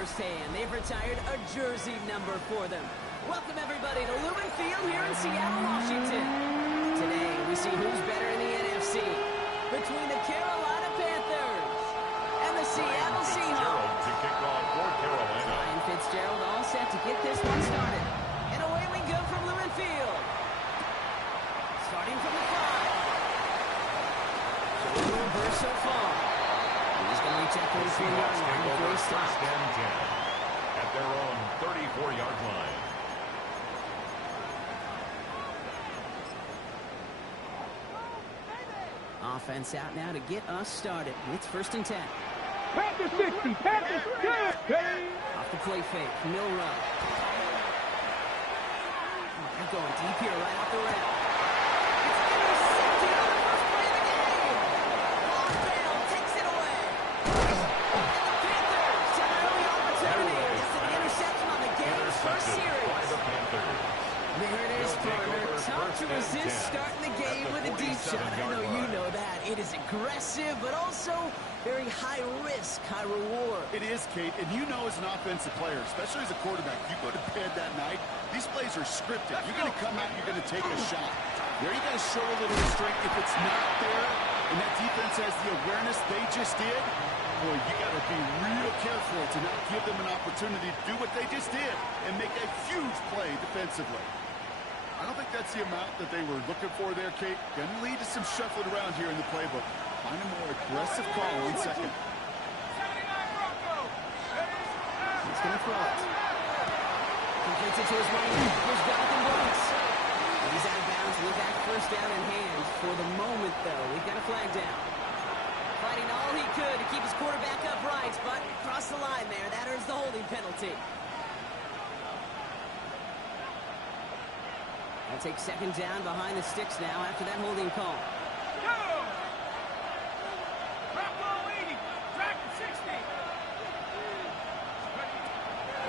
firsthand. They've retired a jersey number for them. Welcome, everybody, to Lumen Field here in Seattle, Washington. Today, we see who's better in the NFC between the Carolina Panthers and the Seattle Seahawks. To kick off for Carolina. Ryan Fitzgerald all set to get this one started. And away we go from Lumen Field. Starting from the 5. So reverse so far. He's going to reach that 34-yard line before he stops. First and 10 at their own 34-yard line. Offense out now to get us started. It's first and 10. Panthers 60, Panthers good. Off the play fake, Milrow. They're going deep here right off the rail. It's intercepted on the first play of the game. Bell takes it away. And the Panthers have an early opportunity. It's an interception on the game's first series. By the Panthers. There it is, partner. Tough to resist starting the game with a deep shot. I know you know that. It is aggressive, but also very high risk, high reward. It is, Kate, and you know as an offensive player, especially as a quarterback, you go to bed that night, these plays are scripted. You're going to come out, you're going to take a shot. There you got to show a little restraint. If it's not there, and that defense has the awareness they just did, boy, you got to be real careful to not give them an opportunity to do what they just did and make a huge play defensively. I don't think that's the amount that they were looking for there, Kate. Going to lead to some shuffling around here in the playbook. Find a more aggressive call in second. He's going to throw it. Completes it to his running back. Here's Jonathan Brooks. He's out of bounds with that first down in hand. For the moment, though, we've got a flag down. Fighting all he could to keep his quarterback upright, but across the line there, that earns the holding penalty. I'll take second down behind the sticks now after that holding call.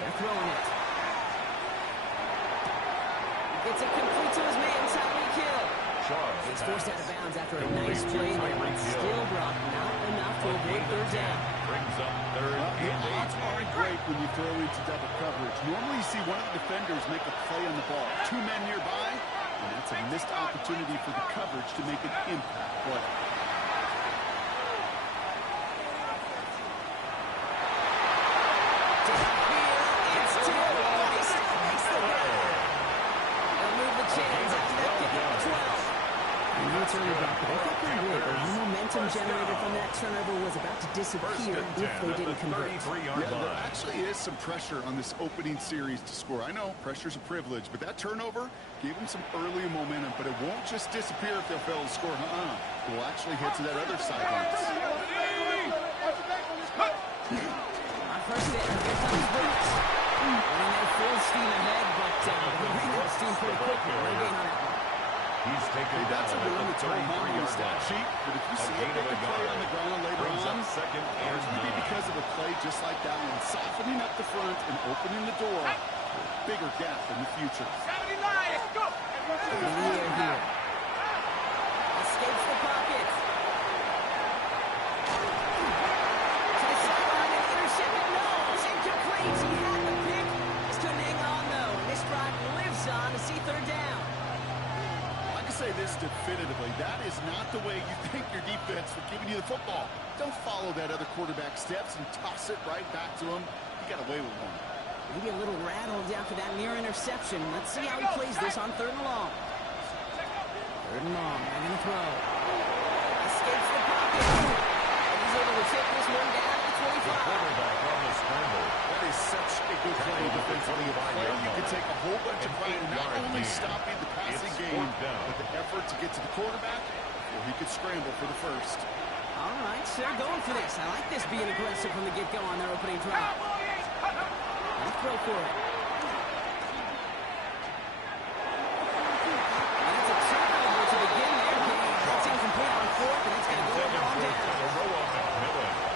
They're throwing it. Gets it complete to his man, Tyreek Hill. He's forced out of bounds after a nice play there, but still Brock not enough to avoid third down. Brings up third The and odds aren't great when you throw into double coverage. Normally you see one of the defenders make a play on the ball. 2 men nearby, and that's a missed opportunity for the coverage to make an impact play. It's two. They still makes the run. They'll move the chains after that pick up 12. And you turn it back, but I think they would. The momentum generated from that turnover was about to disappear if they didn't convert. Yeah, there actually is some pressure on this opening series to score. I know pressure's a privilege, but that turnover gave them some early momentum, but it won't just disappear if they'll fail to score. It will actually head to that other sideline. On first hit, here comes Brooks. Running at full steam ahead, but they ran out of steam pretty quickly. No gain on that one. He's taken That's a down run at that's the all hung on the 33-yard stat line. sheet, but if you see a big play on the ground later Brings on, up second or and maybe 9. because of a play just like that one, softening up the front and opening the door, bigger gap in the future. In the air here. Escapes the pocket. To the sideline and intercepted. No, it's incomplete. He had the pick. Just couldn't hang on, though. And this drive lives on to see third down. I can say this definitively. That is not the way you thank your defense for giving you the football. Don't follow that other quarterback steps and toss it right back to him. He got away with one. Maybe a little rattled after that near interception. Let's see how he plays this on third and long. Third and long. They're going to throw. Escapes the pocket. He's able to take this one down at the 25. Quarterback on the scramble. That is such a good play defensively. A play you can take a whole bunch of pride in not only stopping the passing game, but the effort to get to the quarterback where he could scramble for the first. All right, so they're going for this. I like this being aggressive from the get-go on their opening drive. Let's throw for it. And it's a turnover to begin their game. That's incomplete on fourth, and it's going to go over on down.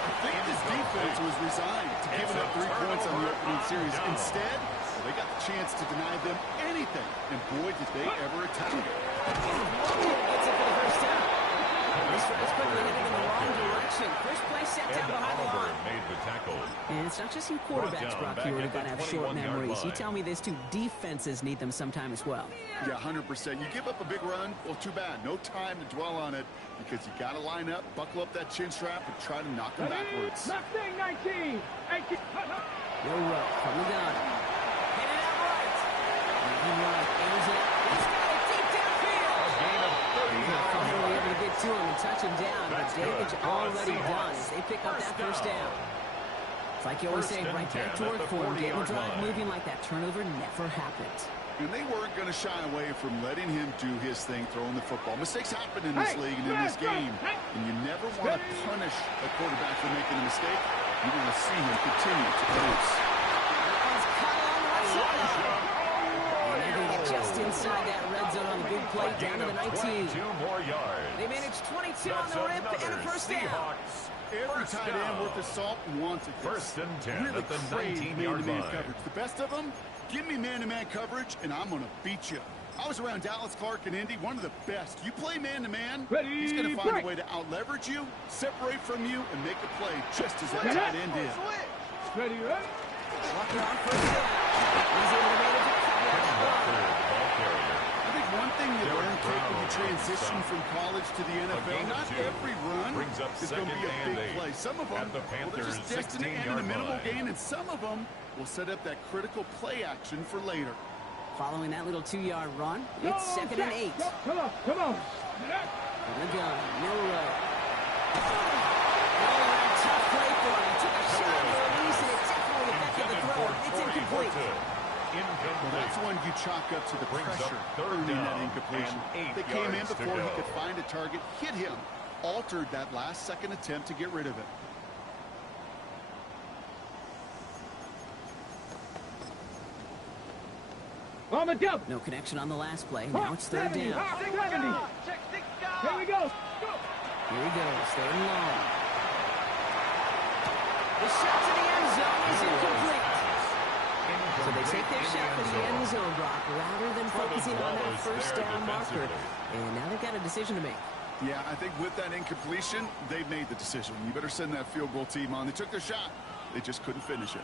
I think this defense was resigned to giving up 3 points on the opening series. Instead, they got the chance to deny them anything, and boy, did they ever attack it. Gets it for the first down. This drive's quickly headed in the wrong direction. First play set down And behind the Oliver line. made the tackle. And it's not just you quarterbacks, Brought down Brock back Huard, who at the got to have short 21-yard memories. You line. tell me this too, defenses need them sometime as well. Yeah, 100%. You give up a big run, well, too bad. No time to dwell on it because you got to line up, buckle up that chin strap, and try to knock them backwards. Mustang 19. 18. No row from the gun. Hit it out right. Looking right. Aims it. He's got it deep downfield. A gain of 30 Not yards. finally able to get to him and touch him down. But That's damage good. already Seahawks. done as they pick up that first down. It's like you always First say, and right back 10 to at work the for him. Getting the 40-yard drive line. moving like that turnover never happened. And they weren't going to shy away from letting him do his thing, throwing the football. Mistakes happen in this league and in this game. And you never want to punish a quarterback for making a mistake. You want to see him continue to produce. It's cut on the right side. And they're going to get just inside that red zone on the big play A down gain to the of 19. 22 more yards. They managed 22 on That's the rip and a another first down. Seahawks. Every First tight down. end worth his salt wanted this. First and 10 really at the crave 19-yard man-to-man line. coverage. The best of them, give me man-to-man coverage, and I'm going to beat you. I was around Dallas Clark and Indy, one of the best. You play man-to-man, he's going to find Ready, a way to out-leverage you, separate from you, and make a play just as that Ready, tight end did. Ready, ready. Walker on first down. He's able to manage it. Cover on that Walker, run. the ball carrier. I think one thing you Derek learn, Kate, when you Brown transition on from college to the gain NFL, of not 2. every run Brings up is going to second be a and big 8 play. Some of them, at the well, they're just Panthers' destined to end in a 16-yard minimal line. gain, and some of them will set up that critical play action for later. Following that little 2-yard run, it's second and 8. Come on, come on. On the gun, Milrow. Milrow, tough play for him. Took a shot on the release, and it definitely affected the throw. It's incomplete. Well, that's one you chalk up to the Brings up pressure third earning that down incompletion. and 8 They came in yards to before he go. could find a target, hit him, altered that last-second attempt to get rid of it. On the double. No connection on the last play. Now it's third 70. down. 70. Here we go. Here he goes, third and long. The shot to the end zone is incomplete. So they take their shot for the end zone, Brock, rather than focusing on that first down marker. And now they've got a decision to make. Yeah, I think with that incompletion, they've made the decision. You better send that field goal team on. They took their shot. They just couldn't finish it.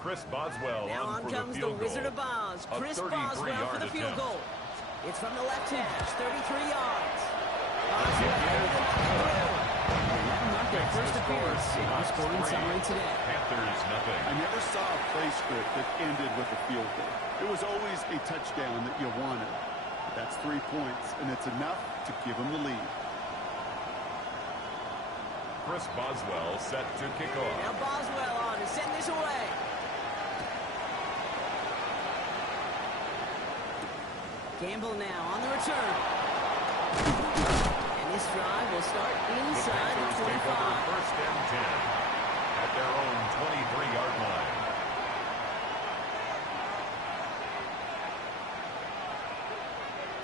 Chris Boswell Now on on for comes the the field Wizard goal. of Oz, A Chris Boswell for the 33-yard field attempt. goal. It's from the left hash, 33 yards. Boswell able to knock it through. And that marked their first appearance in our scoring summary today. Panthers nothing. I never saw a play script that ended with a field goal. It was always a touchdown that you wanted. But that's 3 points, and it's enough to give them the lead. Chris Boswell set to kick off. Now Boswell on to send this away. Gamble now on the return. And this drive will start inside the Panthers take over 25. first and 10 at their own 23-yard line.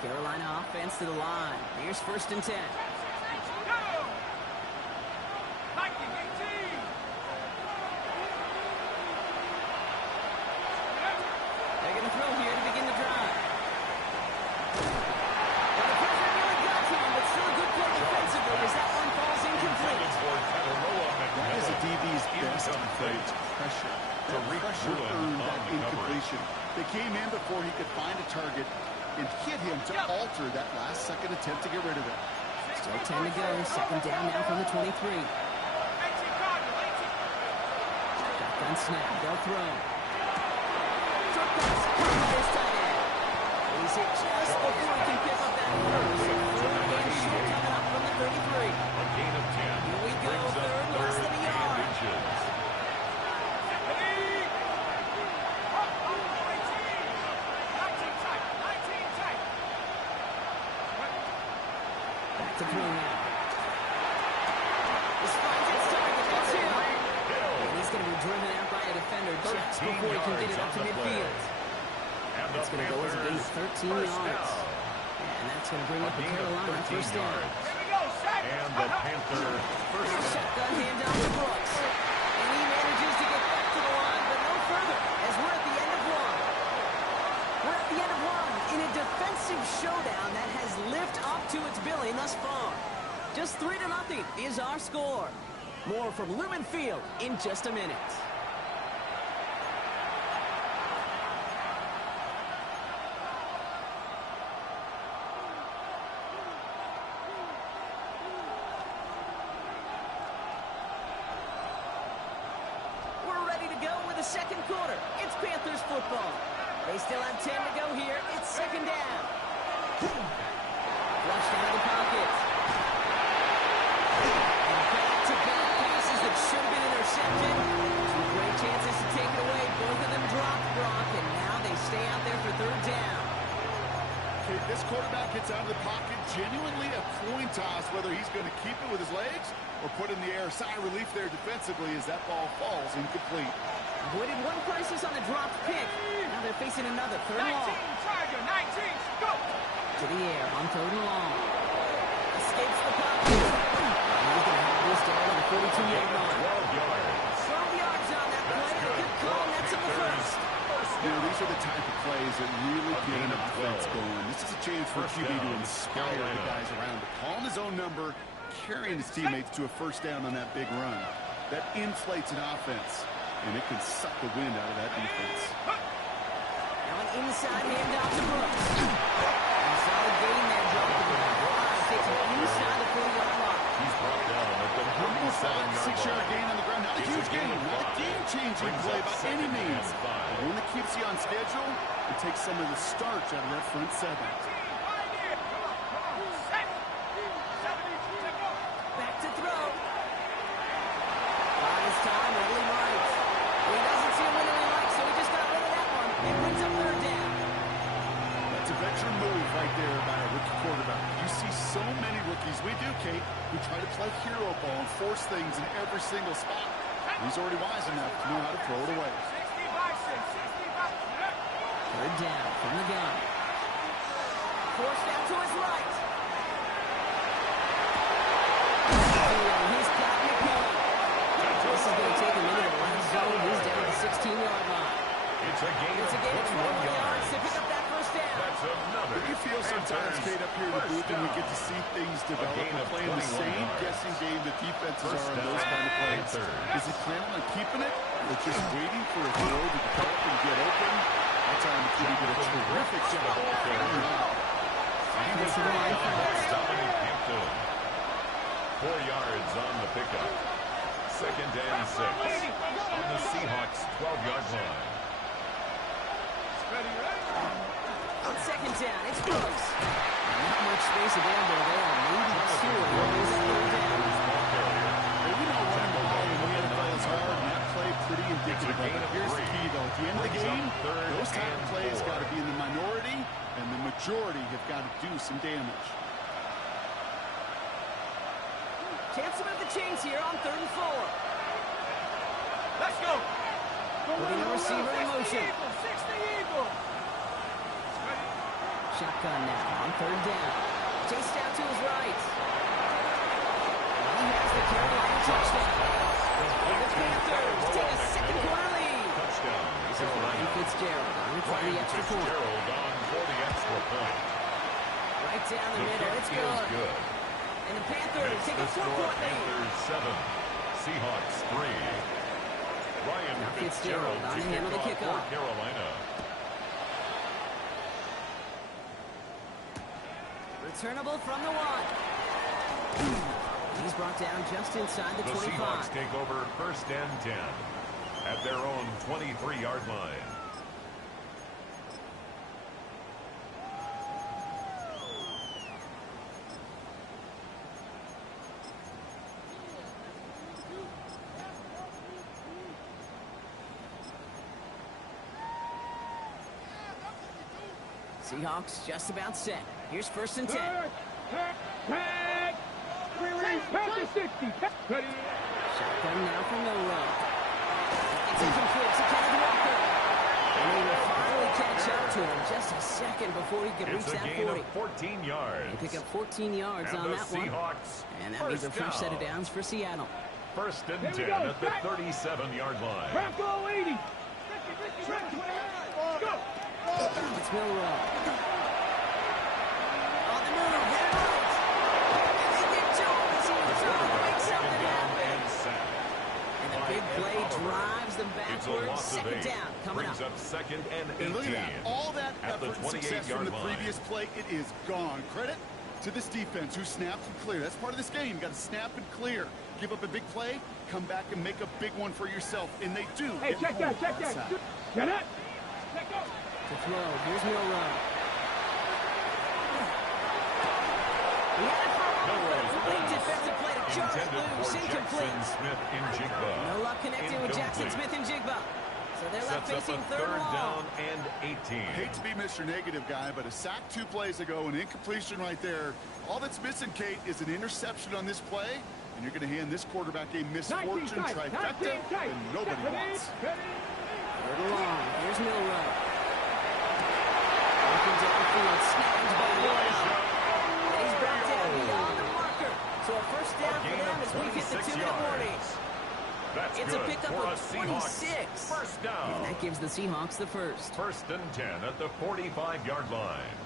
Carolina offense to the line. Here's first and 10. They're going to throw here to begin the drive. Well, the pressure really got to him, but still a good play defensively as that one falls incomplete. That is a DB's best defense, pressure. That Tariq pressure Woolen earned on that the incompletion. They came in before he could find a target and hit him to alter that last-second attempt to get rid of it. Still 10 to go. Second down now from the 23. Shotgun snap. They'll throw. Short pass. Caught by his tight end. He's hit just before he can pick up that first. Third and short coming up from the 33. A gain of 10. Here we go. Brings up Third, less than a and yard. inches. Back to throw now. This finds its target. That's him. And he's going to be driven out by a defender just 13 before he can get it yards up to on the play. midfield. And That's the going to go as a gain of Panthers 13 first yards. down. And that's going to bring A up the gain of Carolina 13 first down. yards. And the Panther first down. Shotgun handoff to Brooks. And he manages to get back to the to its billing thus far. Just 3-0 is our score. More from Lumen Field in just a minute. We're ready to go with the second quarter. It's Panthers football. They still have 10 to go here. It's second down. Flushed out of the pocket. And back-to-back passes that should have been intercepted. Two great chances to take it away. Both of them dropped, Brock, and now they stay out there for third down. Okay, this quarterback gets out of the pocket, genuinely a coin toss whether he's going to keep it with his legs or put in the air. Sigh of relief there defensively as that ball falls incomplete. Avoided one crisis on a dropped pick. Now they're facing another third and long. 19, Tiger, 19, go! To the air on third and long. Escapes the pocket. And he's going to have this down on the 42-yard line. 12 yards. 12 yards on that play. A good call. That's in the first. You know, these are the type of plays that really get an offense going. This is a chance for QB to inspire the guys around him. Calling his own number, carrying his teammates to a first down on that big run. That inflates an offense, and it can suck the wind out of that defense. Now an inside handoff to Brooks. And solid gain there, John. Takes him inside the 40-yard line. He's brought down at the 37-yard 6-yard line. gain on the ground. Not a huge gain. Not a game-changing play by any means. But one that keeps you on schedule and takes some of the starch out of that front seven. Back to throw. By his time, rolling right. He doesn't see a winner he likes, so he just got rid of that one. It brings up third down. That's a veteran move right there by a rookie quarterback. You see so many rookies, we do, Kate, who try to play hero ball and force things in every single spot. He's already wise enough to know how to throw it away. Third down from the gun. Forced out to his right. He's got McMillan. This is going to take a minute to let him go. He's down at the 16-yard line. It's a gain It's a gain of 21 12 yards to pick up that first down. That's another. You feel sometimes, Kate, up here in the booth, and we get to see things develop. gain We're of playing the 21 same yards. guessing game that defenses First are on down those kind of plays. and third. Is he planning on keeping it, or just waiting for a throw to develop and get open? That's how he's going to get a terrific job of carrying out. This is the line for us. Dominic Hampton. 4 yards on the pickup. Second and 6 on the Seahawks 12-yard line. On second down, it's Brooks. Not much space available there. Maybe two. And it was third down. Well, we know running the ball in the NFL is hard, and that play pretty indicative of it. Here's the key, though. At the end of the game, those type of plays got to be in the minority, and the majority have got to do some damage. Chance to move the chains here on third and 4. Let's go! Putting the receiver in motion. 60 Eagle! Shotgun now on third down. Chased out to his right. He has the Carolina touchdown. And the Panthers take a second quarter lead. Touchdown. This is Ryan Fitzgerald on for the extra point. Fitzgerald on for the extra point. Right down the The middle. kick It's is good. good. And the Panthers Makes take the a score 4-point lead. Panthers 7, Seahawks 3. Ryan Now Fitzgerald Fitzgerald on to the handle the kick off kickoff. for Carolina. Returnable from the 1. He's brought down just inside the The 25. Seahawks take over first and 10 at their own 23-yard line. Seahawks just about set. Here's first and 10. Tag! Pass to 60. Ready? Shotgun now from Milrow. It's incomplete to Kenneth Walker. And they will finally catch up to him just a second before he can reach It's a that gain 40. of 14 yards. They pick up 14 yards And on the that one. Seahawks And that means a fresh set of down. downs for Seattle. First and Here we 10 go. at the 37-yard line. Bronco 80. Go! It's Milrow. On the move, hit right. loss of Second 8. down coming Brings up. up second and 18. And look at that. All that At the effort and success from 28-yard the line. previous play, it is gone. Credit to this defense who snapped and cleared. That's part of this game. You got to snap and clear. Give up a big play, come back and make a big one for yourself. And they do. Hey, get check home that, check on that. sack. Get it. Check go. To throw. Here's Milrow. He had it for Milrow's big pass defensive play to Charles intended Lewis. for Incomplete. Jackson Smith in Jigba. No luck connecting with Jackson Incomplete. Smith and Jigba. So they're left Sets up facing a third third and long. down and 18. I hate to be Mr. Negative guy, but a sack 2 plays ago, an incompletion right there. All that's missing, Kate, is an interception on this play, and you're going to hand this quarterback a 19 misfortune tight. trifecta 19 tight. that nobody wants. Third and long. Here's Milrow. Looking downfield. Snagged by Royal. And he's brought down beyond the marker. So a first down for Gain them of as we hit the 26 2-minute warning. yards. That's It's a good pickup for of a Seahawks 26. first And down. that gives the Seahawks the first. First and 10 at the 45-yard line.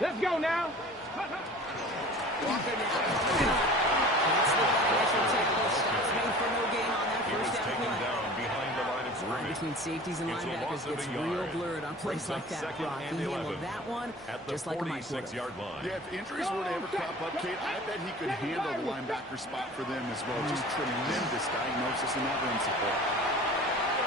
Let's go now. Walker now coming up. That's the initial tackle. Shots made for no gain on that He first was down taken play. down behind the line of The line scrimmage. between safeties and It's a linebackers loss of gets a real yard. blurred on plays Brings up like that, second Brock. and He 11 handled that one at the just like a mic would have. 46-yard line. Yeah, if injuries were to ever crop up, Kate, I bet he could handle the linebacker spot for them as well. Just tremendous diagnosis and that run support.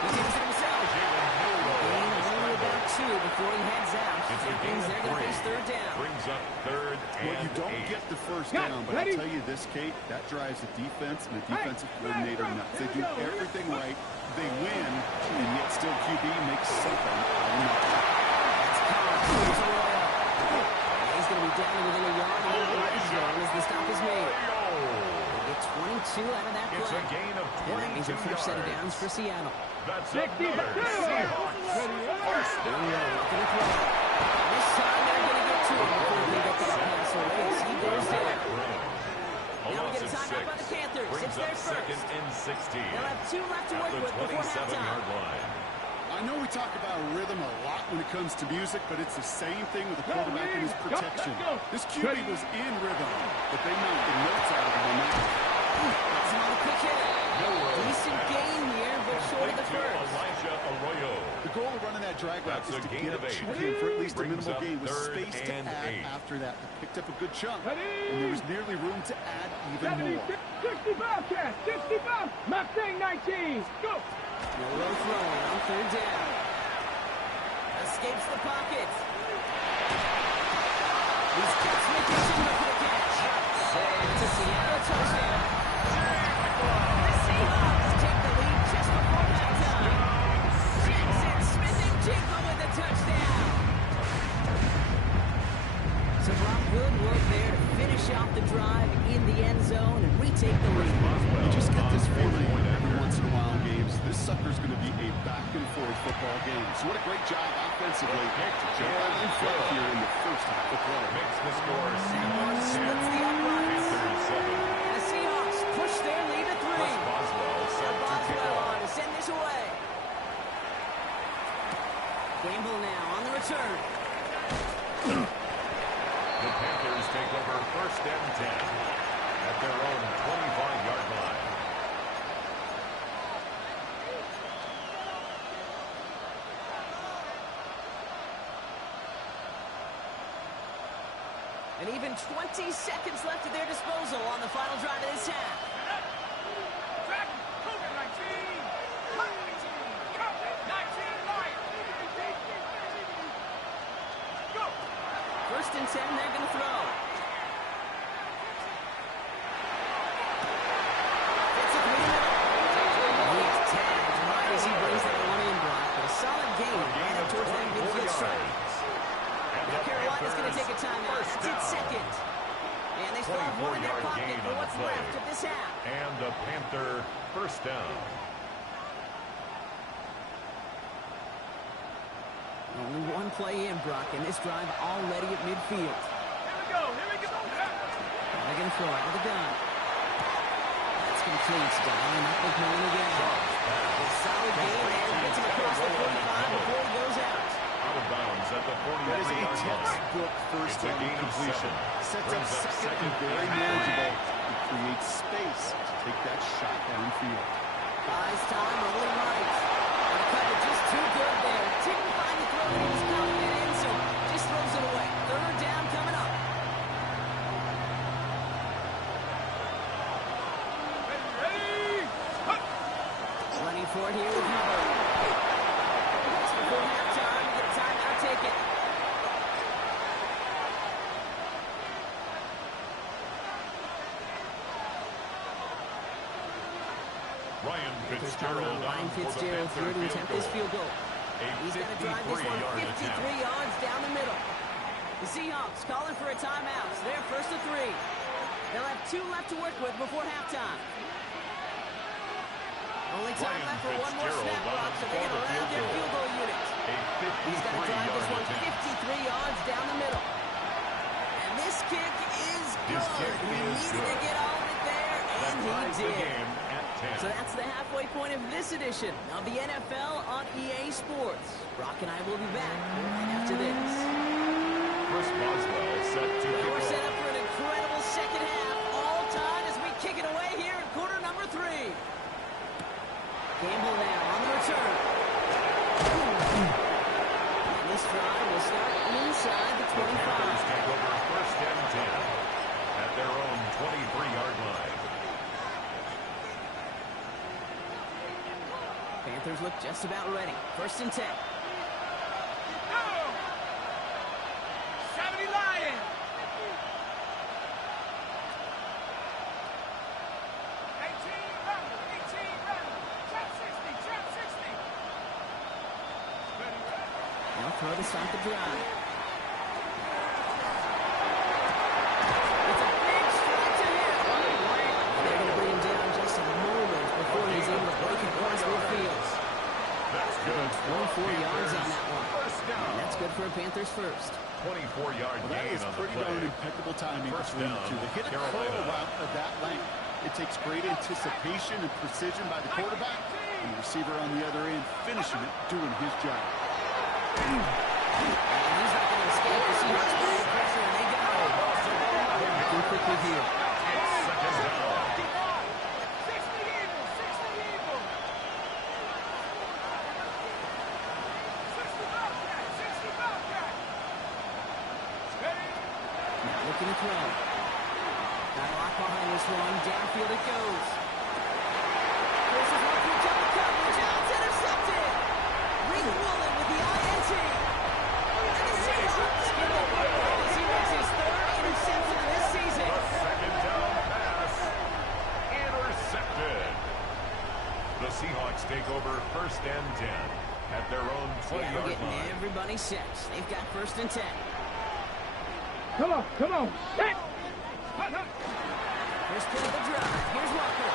He takes it himself. Jalen Milrow Gain on the of only scramble. about 2 before he heads out. It's a That gain means of they're going to 3. face third down. Brings up third Well, and you don't 8. get the first Yeah, down, but ready? I'll tell you this, Kate, that drives the defense and the defensive coordinator nuts. They do everything right, they win, and yet still QB makes something out of nothing. That's Collins. Here's Arroyo. He's going to be down within a yard of the red zone as the stop is made. They get 22 out of that It's a play. gain of And that means a 22 fresh set of downs yards. for Seattle. That's 60 another Seahawks first down. Looking to throw. This time they're going to get to him before they get that pass away. As he goes down. A Now we loss get a of timeout by 6. the Panthers. Brings It's up their second first. and 16 They'll have 2 left to at work the with before halftime. 27-yard line. I know we talk about rhythm a lot when it comes to music, but it's the same thing with the quarterback and his protection. This QB was in rhythm, but they knocked the notes out of him on that. That's another quick hit. Decent gain here, but short of the To first. Elijah Arroyo. The goal of running that drag route That's is a to gain get of it 8. to him for at least a Brings minimal up gain with third space to and add 8. after that. They picked up a good chunk, and there was nearly room to add even 70, more. 65, Cash. 65. Mustang 19. Go. Milrow throwing on third down. Escapes the pocket. He's got Smith and Jigba for the catch. It's a Seattle touchdown. The Seahawks take the lead just before halftime. Jackson Smith and Jigba with the touchdown. So Brock, good work there to finish out the drive in the end zone and retake the lead. You just get this feeling every once in a while in games. This sucker's going to be a back-and-forth football game. So what a great job offensively to jump out in front here in the first half of play. Makes the score One Seahawks 10. splits the uprights. Panthers 7. And the Seahawks push their lead to 3. Chris Boswell set to kick Boswell off. on to send this away. Gamble now on the return. The Panthers take over first and 10 at their own 25-yard line. And even 20 seconds left at their disposal on the final drive of this half. Track. Cougar 19. Hot 19. Cougar 19. Lion. Go. First and 10, they're going to throw. Gets it through the middle. He is tagged right as he brings that one in, Brock. But a solid gain Gain right up of towards that 24 midfield stripe. yards. And Now the Carolina's going to Panthers take a timeout. first That's its down. second. And they still have one in their 24-yard pocket gain for on the what's play. left of this half. And the Panther first down. Only one play in, Brock, and this drive already at midfield. Here we go. Here we go. They're going to throw out of the gun. That's complete. Dialing up McMillan again. A solid gain there. Gets him across the 45 before he goes out. On out of bounds at the That is a 43-yard line. textbook first It's a down gain of completion. 7. Sets up Brings up second and second very and manageable. It creates space to take that shot downfield. Buys time, rolling right. The cover just too good there. Didn't find the throw that he was confident in, so just throws it away. Third down coming up. Running for it here with Hubbard. Just before halftime, we get a timeout, take it. Ryan Panthers coming Fitzgerald on. Ryan Fitzgerald here to attempt this field goal. He's going to drive this one 53 yards down the middle. The Seahawks calling for a timeout. So they're first to 3. They'll have 2 left to work with before halftime. Only time Ryan left for one more Fitzgerald snap clock, so they're going to round their field goal unit. He's going to drive this one 53 yards down the middle. And this kick is good. He needed to get all of it there, and he did. So that's the halfway point of this edition of the NFL on EA Sports. Brock and I will be back right after this. Chris Boswell set to kick We're off. set up for an incredible second half. All time as we kick it away here in quarter number 3. Campbell now on the return. And this drive will start inside the The Panthers 25. take over first and 10 at their own 23-yard line. Panthers look just about ready. First and 10. Go! 70 Lions! 18 run! 18 run! Trap 60! Trap 60! They'll throw to start the drive. It's a big strike to him. They're going to bring him down just a moment before he's able to break it across midfield. That's good. 24 yards on that one. First down. And that's good for a Panthers first. 24-yard Well, that gain is on the pretty play. darn impeccable timing First between the down, two. They hit a curl Carolina. route of that length. It takes great anticipation and precision by the quarterback, and the receiver on the other end finishing it, doing his job. And he's not going to escape the Seahawks putting pressure, and they got him. Looking quickly here. It's second down. 60 Eagles! 60 Eagles! 60 Bobcat! 60 Bobcat! Steady! Now looking to throw. Got a lock behind this one. Downfield it goes. Forces one through double coverage. Now it's intercepted. Rick Woolen with the INT. And the Seahawks get the ball as he makes his 3rd interception of this season. Second down pass. Intercepted. The Seahawks take over first and 10 at their own Yeah, we're 20-yard getting line. everybody set. They've got first and 10. Come on! Come on! Hit! Hut, hut. First play of the drive. Here's Walker.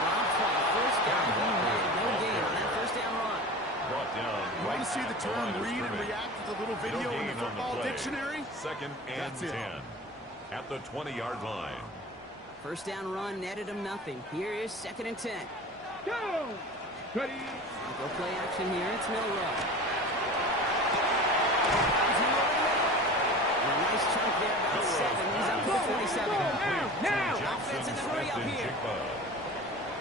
Rob for the first down. He made no gain on that first down run. Brought down. You want to see the term read and react with a little video in the football dictionary? Second and That's it. 10 at the 20-yard line. First down run netted him nothing. Here is second and 10. Go! Ready! Go play action here. It's Milrow. And a nice chunk there, about 7. He's up to the 27. Now! Offense in the hurry up Smith and here. Jigba.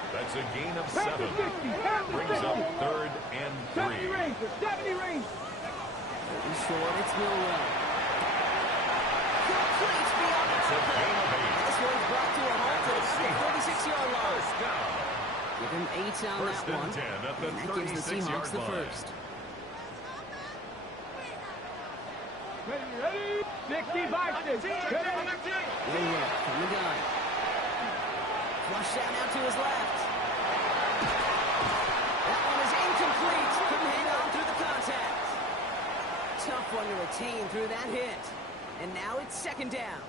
That's a gain of Pass 7. to 60! Pass to Brings 60! up third and 70 3. Rangers! 70 Rangers! He's short. It's Milrow. Completes beyond the It's a tackle. gain of 8. This one's brought to a halt at the 36-yard line. First down. Give him 8 on First that and one. 10 at the And that gives the 36-yard Seahawks the line. first. Ready, ready! 60 Vikings! Ready! Milrow from the gun. Flush down out to his left. That one is incomplete. Couldn't hang on through the contact. Tough one to retain through that hit. And now it's second down.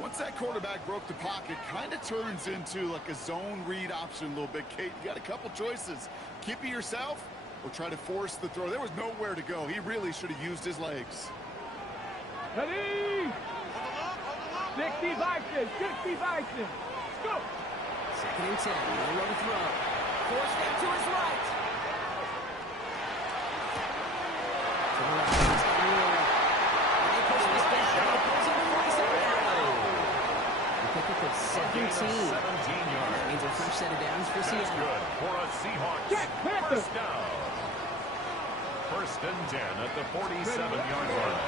Once that quarterback broke the pocket, kind of turns into like a zone read option a little bit. Kate, you got a couple choices. Keep it yourself or try to force the throw. There was nowhere to go. He really should have used his legs. Ready! 60 Vikings! 60 Vikings! Go! Second and 10. Milrow to throw. Forced out to his right. To the left. He's got a roll. And they push this back. And he pulls it to 47. A pickup of 17. 17 yards. Means a fresh set of downs for That's Seattle. good for a Seahawks first down. First and 10 at the 47-yard line.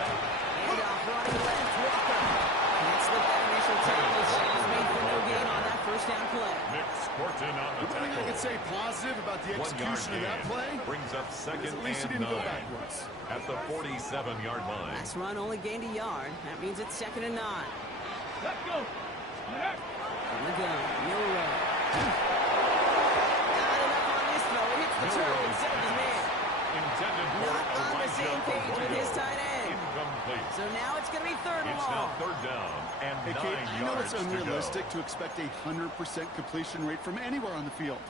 Handoff running left. Walker. Can't slip that initial tackle. Shaw's made for no gain on that first down play. Nick Scorton on the The only thing I tackle. can say positive about the 1 yard execution of that gain. play Brings up is second at least he and didn't go 9 backwards. at the 47-yard line. Last run only gained a yard. That means it's second and 9. Let's go. On the gun. Milrow. Not enough on this throw. It hits the turtle instead of his man. Intended for Not on the Elijah same page with his Arroyo. tight end. Incomplete. So now it's going to be third and It's now long. third down and Hey, 9 Kate, I know yards it's to go. unrealistic to expect a 100% completion rate from anywhere on the field.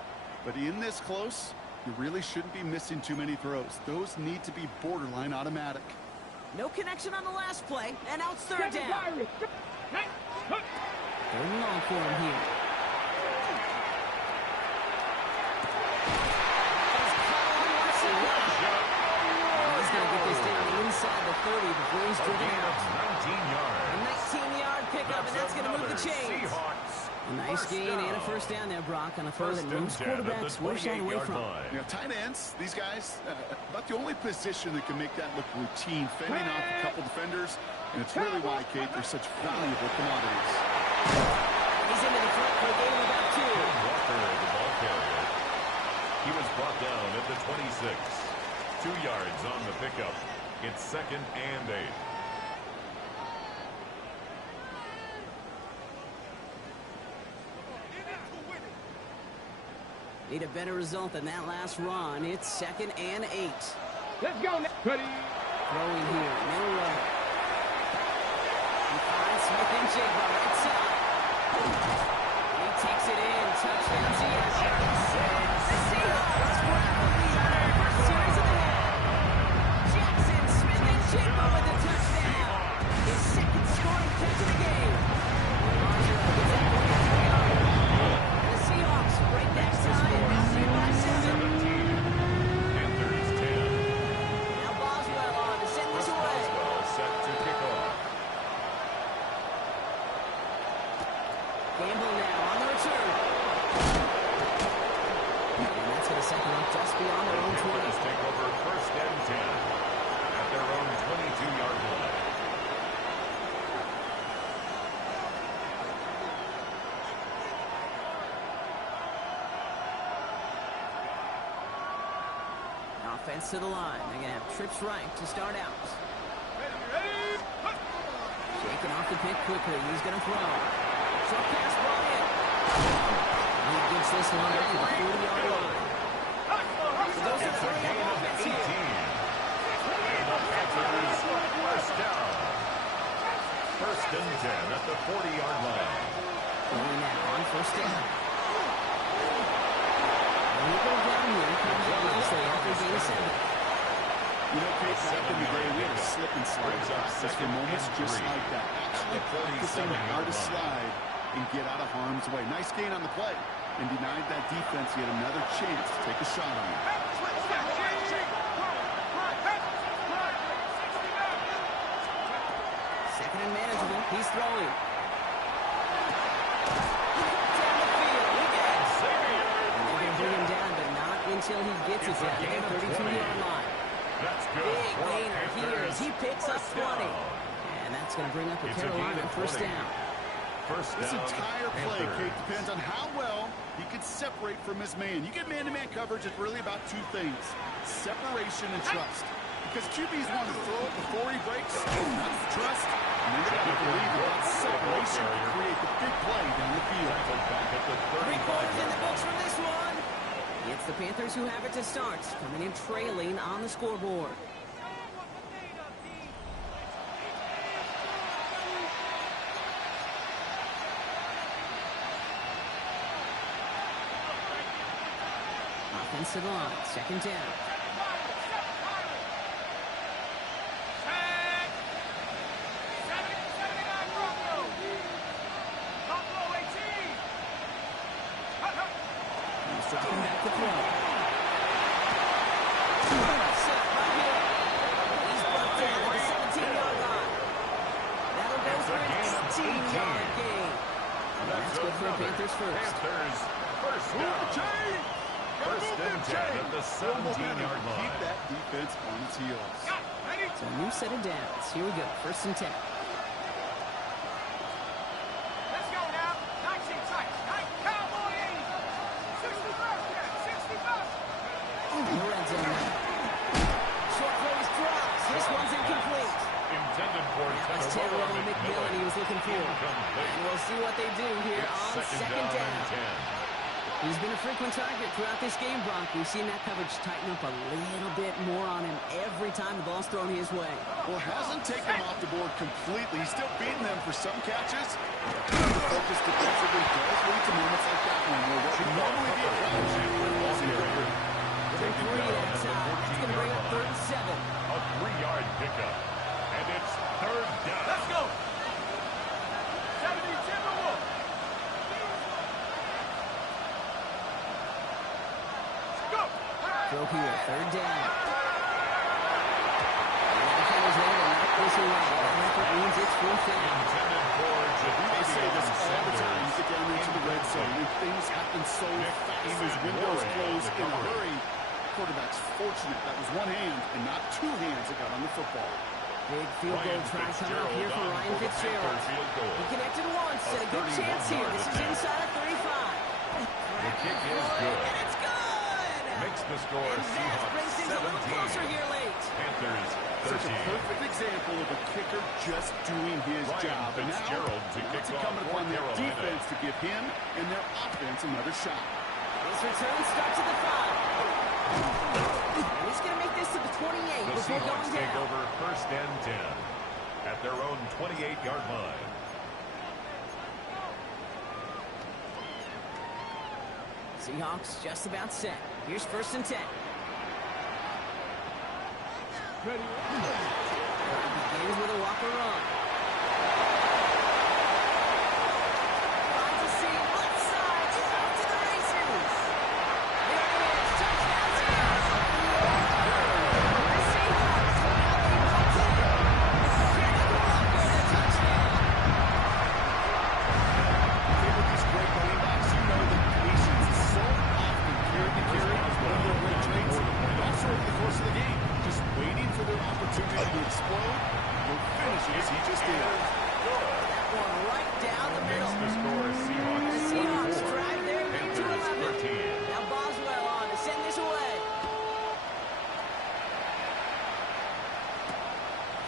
But in this close, you really shouldn't be missing too many throws. Those need to be borderline automatic. No connection on the last play. And now it's third down. Third and long for him here. He's caught on Larson. He's going to get this down inside the 30 before he's A driven gain of out. 19 yards. A 19-yard pickup, and that's going to move the another chains. Seahawks A nice first gain and a down. first down there, Brock, on a throw First that and most 10 at the quarterbacks were shying away 28-yard from. line. You know, tight ends, these guys, about the only position that can make that look routine, fending off a couple defenders, and it's really why, Kate, they're such valuable commodities. He's into the front for a gain of about 2. Walker, the ball carrier. He was brought down at the 26. 2 yards on the pickup. It's second and 8. Need a better result than that last run. It's second and 8. Let's go. Ready. Throwing here, Milrow. He finds Smith and Jigba right side. He takes it in. Touchdown Seattle. The Seahawks grab the lead on their first series of the day. Jackson Smith and Jigba with the touchdown. His second scoring catch of the game. Marshall gets that 43-yard. The Seahawks break that tie and now lead by 7. 17. Panthers 10. Now Boswell on to send this away. Boswell set to kick off. Gamble now on the return. And that's going to set them up just beyond their own 20. Panthers take over first and 10 at their own 22-yard line. Offense to the line. They're going to have trips right to start out. Shaking off the pick quickly. He's going to throw. Short pass brought in. And he gets this one up to the 40-yard line. So those are It's a three gain on of offense 18. here. And the Panthers first down. First and 10 at the 40-yard line. Throwing now on first down. And we go down here. Comes obviously after gain of 7. You know, Kate, back in the day, we had a slip and slide Brings up process for second moments and just 3 like that. Actually at the practicing 47-yard how to line. slide and get out of harm's way. Nice gain on the play. And denied that defense yet another chance to take a shot on him. Second and manageable. He's throwing. Down the field. Look at it. And they're going to bring him down, but not until he gets it It's a down to gain the of 32-yard line. That's good. Big for gainer here Panthers. as he picks up First 20. down. And that's going to bring up a It's a gain Carolina of first 20. down. First This down, entire play, Panthers. Kate, depends on how well he can separate from his man. You get man-to-man coverage, it's really about two things: separation and trust. Because QBs want to throw it before he breaks, not trust. And then you got to believe that that separation can create the big play down the field. Tackled back at the 3 quarters in the 35-yard books line. from this one. It's the Panthers who have it to start, coming in trailing on the scoreboard. Offensive line, second down. He's dropping back to throw. Set right here. good for a another. Panthers first. Panthers first down. First and 10 at the 17-yard line. Keep that defense on its heels. So a new set of downs. Here we go. First and 10. Let's go now. 19 tights. 9 Cowboy 80. 65. In the red zone now. Short throws drops. This one's incomplete. Intended for That was Terrell McMillan he was looking for. And we'll see what they do here on second down. 10. He's been a frequent target throughout this game, Brock. We've seen that coverage tighten up a little bit more on him every time the ball's thrown his way. Well, hasn't taken him off the board completely. He's still beating them for some catches. The focus defensively does lead to moments like that one where what would normally be a foul wasn't good. Take 3 that time. That's going to bring up 3rd and 7. A 3-yard pickup. And it's 3rd down. Let's go. 70 Timberwolves. Go. Throw here, 3rd down. The defenders there to knock this away. That effort means it's 4th down. Intended for I say this all the time. Sanders. You get down into the red zone when things happen so fast as windows close in a hurry. Quarterback's fortunate that was one hand and not 2 hands that got on the football. Big field goal try coming up here for Ryan Fitzgerald. He connected once and a good chance here. This is inside of 35. The kick is good. And it's good! Makes the score And that brings things a little closer 17. here late. Panthers Such a 13. perfect example of a kicker just doing his Ryan job. And Fitzgerald now, to kick it's off incumbent for upon their Carolina. defense to give him and their offense another shot. This return starts at the 5. And he's going to make this to the 28 The before Seahawks going take down. over 1st and 10 at their own 28-yard line. Seahawks just about set. Here's 1st and 10. Ready. Begins with a walker run. Finds a seam, left side, he's off to the races. There it is, touchdown Seahawks. The Seahawks are now leading by 10. Kenneth Walker, the touchdown. With these great running backs, you know that patience is so often carried to carry one of their great traits, but also over the course of the game. Just waiting for their opportunity to explode, or finish it as he just did. That one right down the Makes middle. the score The Seahawks Seahawks 24. drive their lead to Panthers 11. 13. Now Boswell on to send this away.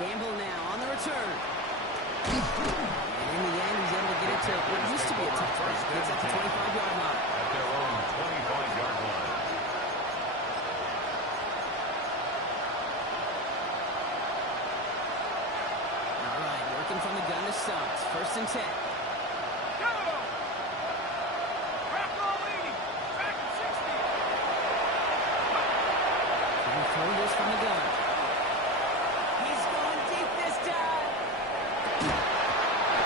Gamble now on the return. And in the end, he's able to get it to what used to be a touchback. Gets up to 25-yard line. At their own 25-yard line. All right, working from the gun to Suggs. 1st and 10. Go. Crack all 80. Track at 60. And throw this from the gun. He's going deep this time.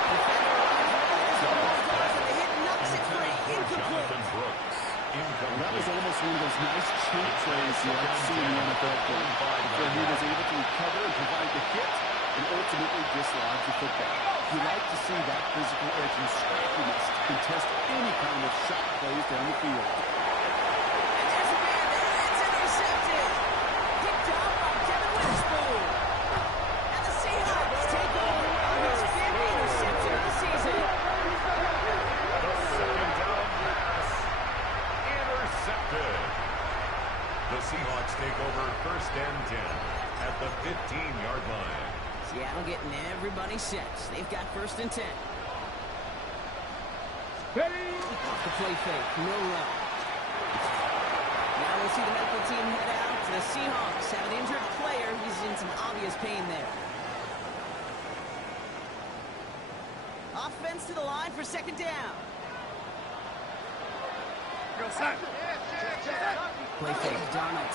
Defender runs right as the ball goes, and the hit knocks it free. Incomplete. Jonathan Brooks. Well, that was almost one of those nice chunk plays you like to see in the NFL play, where he was able to recover and provide the hit and ultimately dislodge the football. You like to see that physical edge and scrappiness to contest any kind of shot plays down the field. And there's a man there. It's intercepted. Picked up by Devin Witherspoon. And the Seahawks take over on his 5th interception of the season. The 2nd down pass. Intercepted. The Seahawks take over 1st and 10 at the 15-yard line. Seattle getting everybody set. They've got 1st and 10. Ready. Off the play fake. No run. Now we'll see the medical team head out. The Seahawks have an injured player. He's in some obvious pain there. Offense to the line for 2nd down. Go, son. Play fake. Darnold.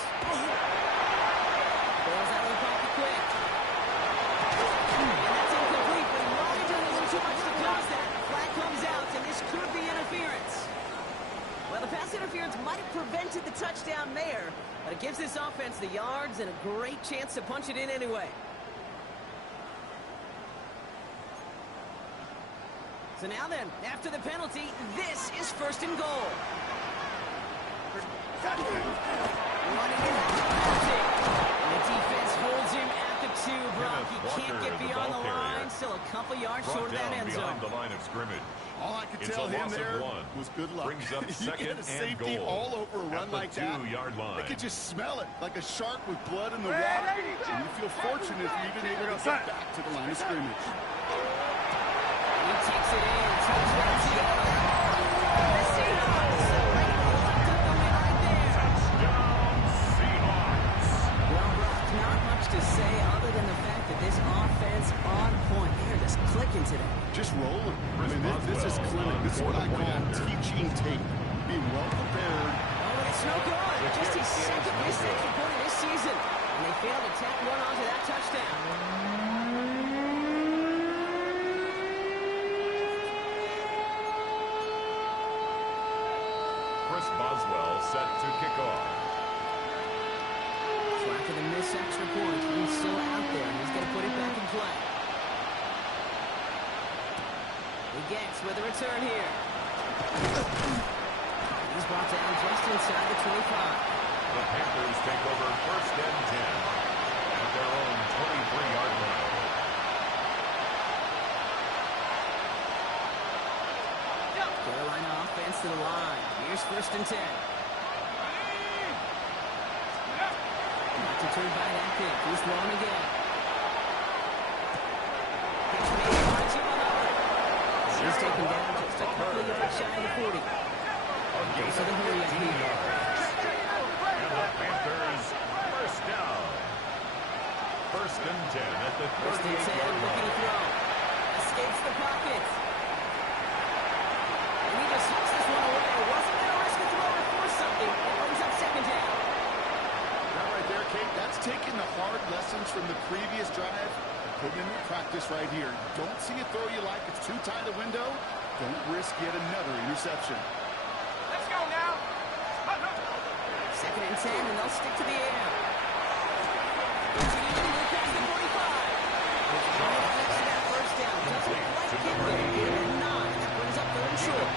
Balls out of the pocket quick. And that's incomplete, but he might do a little too much to cause that. Flag comes out, and this could be interference. Well, the pass interference might have prevented the touchdown there, but it gives this offense the yards and a great chance to punch it in anyway. So now then, after the penalty, this is first and goal. Running in the penalty. And the defense holds him at the 2, Brock. He can't get beyond the line. Still a couple yards short of that end zone. Behind the line of scrimmage. All I could tell him there was good luck. Brings up You second get a safety and goal all over a run like that. 2-yard line. I could just smell it, like a shark with blood in the water. And you feel fortunate if you've been able to get back to the line of scrimmage. He takes it in, touchdown Seattle. The Seahawks locked up the win right there. Touchdown, Seahawks. Well, Brock, not much to say other than the fact that this offense on point. They're just clicking today. Just rolling. I mean, this is clinic. This is what I call teaching tape. Being well prepared. Oh, it's no good. Just his second missed extra point of this season. And they failed to tack one onto that touchdown. Chris Boswell set to kick off. So after the missed extra point, he's still out there. He's going to put it back in play. He gets with a return here. He's brought down just inside the 25. The Panthers take over first and 10 at their own 23-yard line. Carolina offense to the line. Here's first and 10. Not to turn by that kick. He's thrown again. Pitch made on to another. He's taken down just a couple of yards shy of the 40. Goes to the hurry up here. And the Panthers first down. First and 10 at the First and 10, 38-yard looking to line. throw. Escapes the pocket. And he just hooks this one away. Wasn't going to risk a throw or force something. It brings up second down. That right there, Kate, that's taking the hard lessons from the previous drive and putting them in practice right here. Don't see a throw you like. It's too tight a window. Don't risk yet another interception. Let's go now. Second and 10, and they'll stick to the air. Continuing past the 45. It's right next to that first down. Doesn't quite get there. Give it 9. That brings up third and short.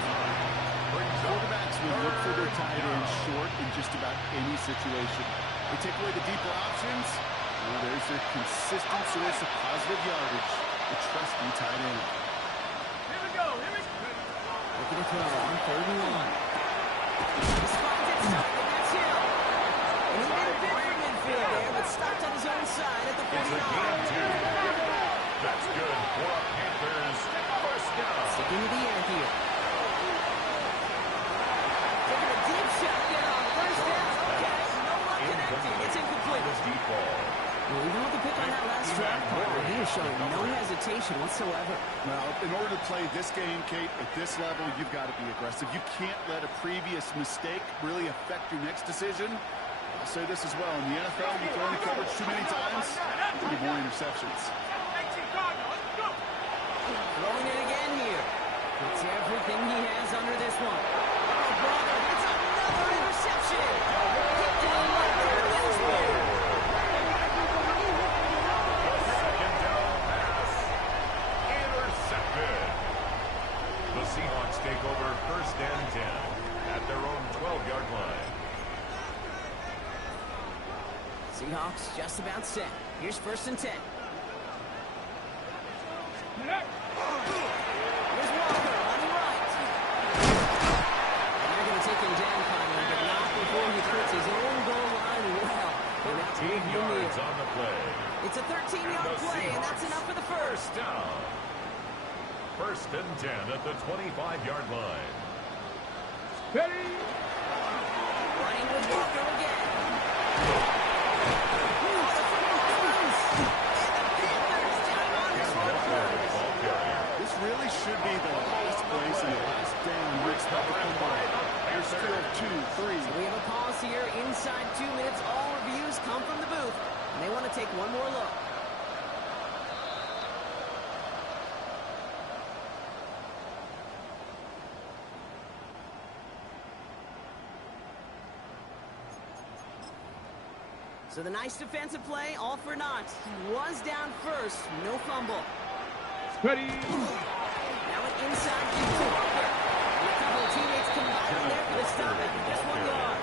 Quarterbacks will look for their tight end short in just about any situation. They take away the deeper options. Well, there's their consistent source of positive yardage, the trusty tight end. Here we go. Looking to throw on third and 1. He spots it, stopped, and that's Hill. And he made a bid for midfield there, but stopped on his own side at the It's a gain 49. 2. That's good for a Panthers first down. Sticking to the air here. Taking a deep shot there on first down. Okay, no one connecting. It's incomplete. Deep ball. Well, even with the pick on that last drive, partner, he is showing no hesitation whatsoever. Well, in order to play this game, Kate, at this level, you've got to be aggressive. You can't let a previous mistake really affect your next decision. I'll say this as well. In the NFL, you throw into coverage too many times, there'll be more interceptions. 18 Cardinals. Go. Throwing it again here. Puts everything he has under this one. Oh, brother, it's another interception. Get down right there, Winslow. Second down pass. Intercepted. The Seahawks take over first and 10 at their own 12-yard line. Seahawks just about set. Here's first and 10. Here's Walker on the right. And they're going to take him down, finally, but not before he puts his own goal line well. And that's 13 moving the yards needle. on the play. It's a 13-yard play, and that's enough for the first. Down. First and 10 at the 25-yard line. Running with Walker again. This really should be the last place and the last down you expect to come by. There's still 2, 3. So we have a pause here inside 2 minutes. All reviews come from the booth, and they want to take one more look. So the nice defensive play, all for naught. He was down first, no fumble. Ready. Now an inside kick to Walker. And a couple of teammates combining there for the stop at just 1 yard.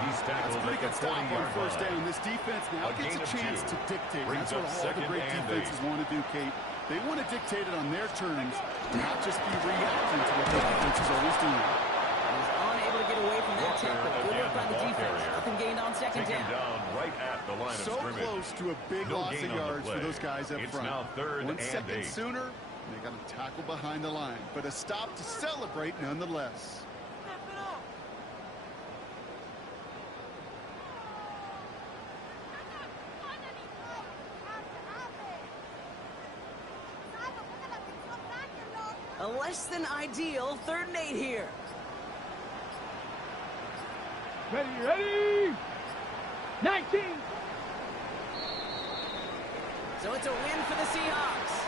He's tackled That's a pretty at good the stop on 40-yard first line. down. This defense now A gets gain a of chance 2. to dictate. Brings That's what up all the second great and defenses 8. want to do, Kate. They want to dictate it on their terms, not just be reacting to what the defense is always doing. He's unable to get away from that Walker tackle. Good again, work by the ball defense. carrier. Nothing gained on second Taken down. down right at the line of So scrimmage. close to a big No loss gain of on the yards for play. those guys up It's front. now 3rd 1 and second 8. sooner, they got to tackle behind the line. But a stop to celebrate nonetheless. A less than ideal 3rd and 8 here. Ready. 19. So it's a win for the Seahawks.